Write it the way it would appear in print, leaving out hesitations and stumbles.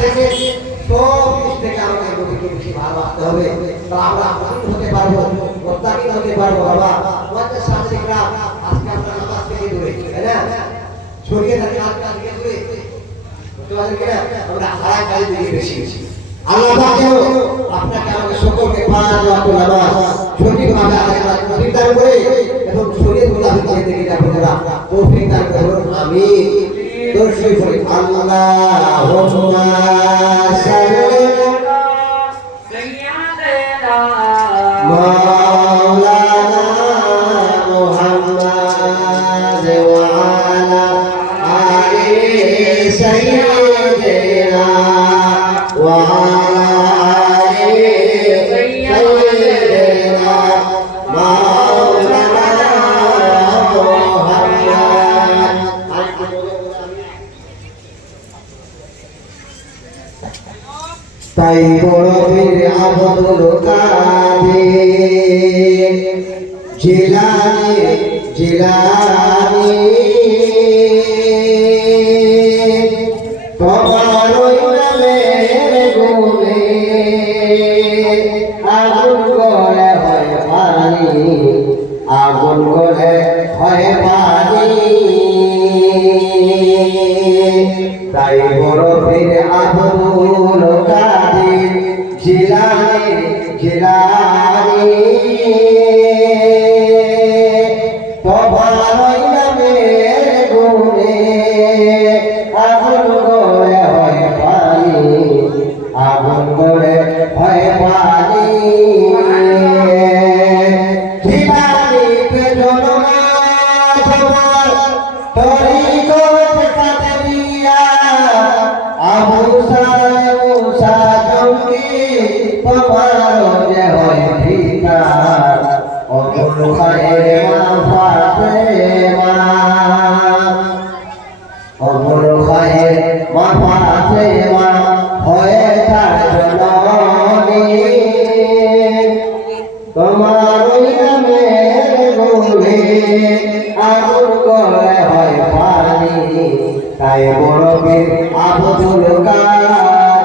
থেকে সব দিক থেকে আমাদের নবীকে বেশি ভালোবাসতে হবে। আমরা মুমিন হতে পারবো, মুত্তাকিন হতে পারবো। বাবা আমাদের শাস্ত্রিকরা আজকে আমরা নামাজ থেকে দূরে, তাই না? শরীয়তের কাজ থেকে দূরে, আমরা হারাম কাজে দিকে বেশি। আল্লাহ পাক যেন আপনাকে আমাদের সকলকে পাঁচ ওয়াক্ত নামাজ সঠিকভাবে আদায় করার তৌফিক দান করে এবং শরীয়ত মোতাবেক থেকে আপনারা তৌফিক দান করুন। আমিন। দর্শক করে আল্লাহুম্মা সাল্লি সাইয়্যিদানা মাওলানা মুহাম্মাদ ওয়া আলা আলি সাইয়্যিদিনা ওয়া আলা আলি সাইয়্যিদিনা মাওলানা মুহাম্মাদ। তাই বড় পীর আব্দুল কাদের জিলানী জিলানী তোমার ওই নামের গুণে আগুন গলে হয় পানি, আগুন গলে হয় পানি। তাই বড় পীর আব্দুল কাদের জিলানী জিলানী তোমার ওই নামের গুণে আগুন গলে হয় পানি, আগুন গলে হয় পানি। জিলানী পেজনা তোমার তরিকত কাদেরিয়া আবু সালে মুসা জঙ্গি তোমার যে হয় ভিকার অবুল খায়ের মা ফাতেমা, অবুল খায়ের মা ফাতেমা হয়ে তার জননী। তোমার ওই নামের গুণে আগুন গলে হয় পানি। তাই বড় পীর আব্দুল কাদের